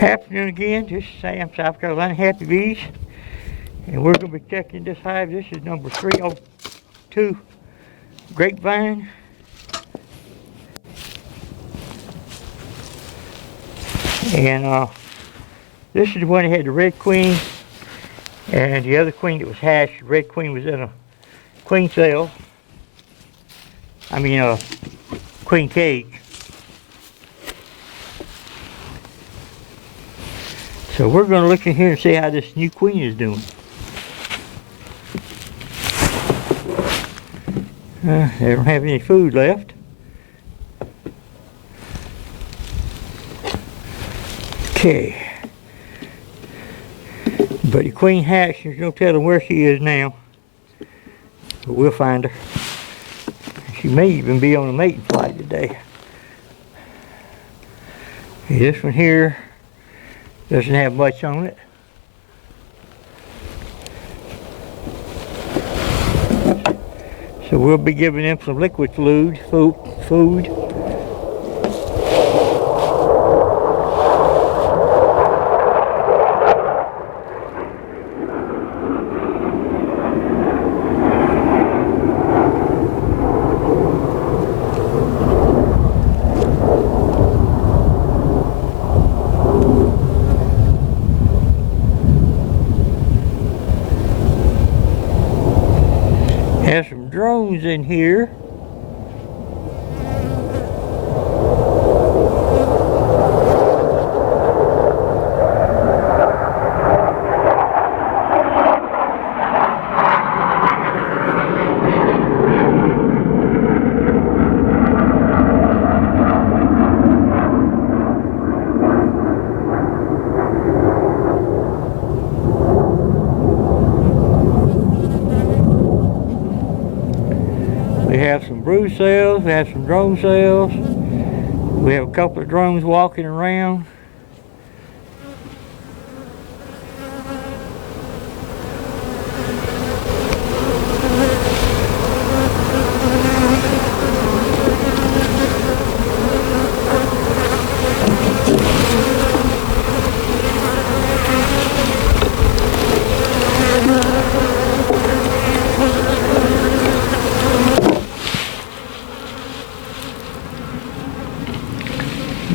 Afternoon again, this is Sam, South Carolina, Happy Bees, and we're going to be checking this hive. This is number 302 Grapevine. And this is the one that had the red queen, and the other queen that was hatched. The red queen was in a queen cell. I mean a queen cage. So we're going to look in here and see how this new queen is doing. They don't have any food left. Okay. But the queen hatched, there's no telling where she is now. But we'll find her. She may even be on a mating flight today. Okay, this one here doesn't have much on it. So we'll be giving them some liquid food. Have some drones in here. We have some brood cells, we have some drone cells, we have a couple of drones walking around.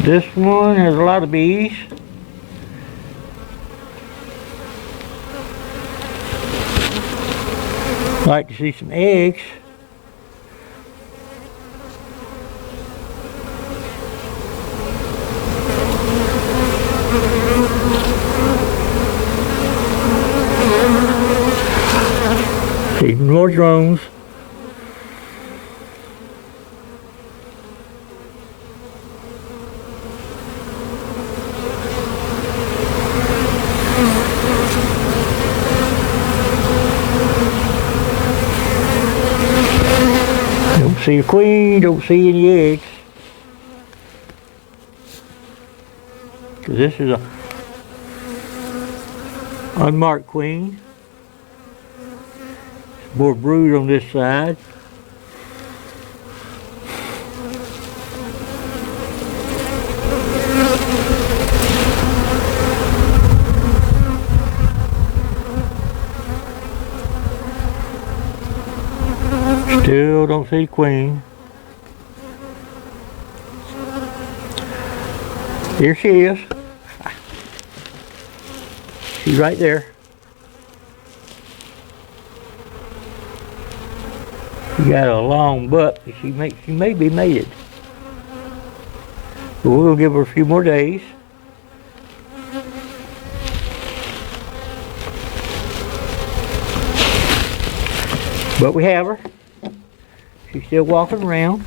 This one has a lot of bees. Like to see some eggs. See more drones. Don't see a queen, don't see any eggs. Because this is a unmarked queen. More brood on this side. Still don't see queen. Here she is. She's right there. She got a long butt. She may be mated. But we'll give her a few more days. But we have her. She's still walking around.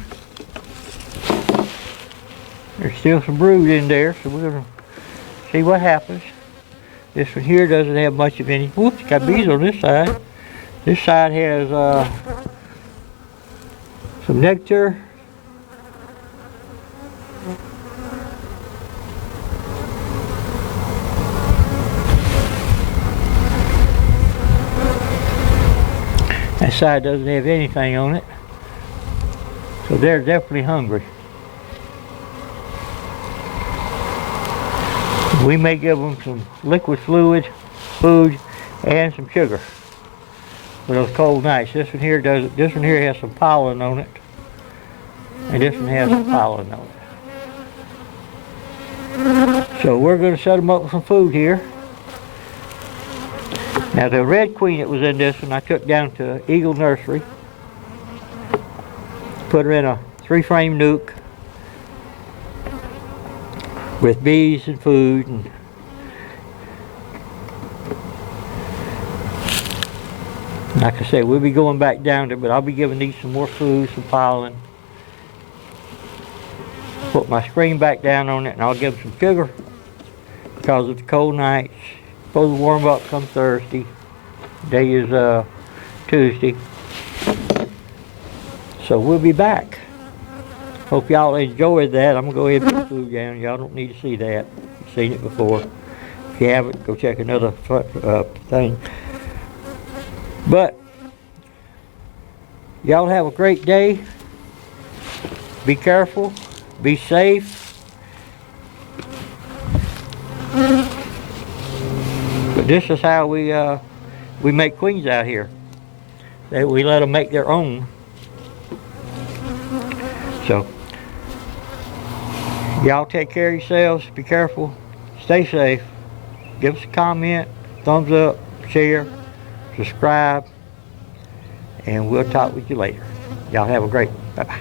There's still some brood in there, so we're gonna see what happens. This one here doesn't have much of any. Whoops, got bees on this side. This side has some nectar. That side doesn't have anything on it. So they're definitely hungry. We may give them some liquid fluid, food, and some sugar for those cold nights. This one here has some pollen on it, and this one has some pollen on it. So we're going to set them up with some food here. Now the red queen that was in this one, I took down to Eagle Nursery, put her in a 3-frame nuke with bees and food, and like I said, we'll be going back down there, but I'll be giving these some more food, some pollen. Put my screen back down on it, and I'll give them some sugar because of the cold nights. Supposed to warm up come Thursday. Today is Tuesday. So we'll be back. Hope y'all enjoyed that. I'm going to go ahead and put food down. Y'all don't need to see that. You've seen it before. If you haven't, go check another thing. But y'all have a great day. Be careful. Be safe. But this is how we make queens out here. We let them make their own. So y'all take care of yourselves. Be careful. Stay safe. Give us a comment, thumbs up, share, subscribe, and we'll talk with you later. Y'all have a great one. Bye-bye.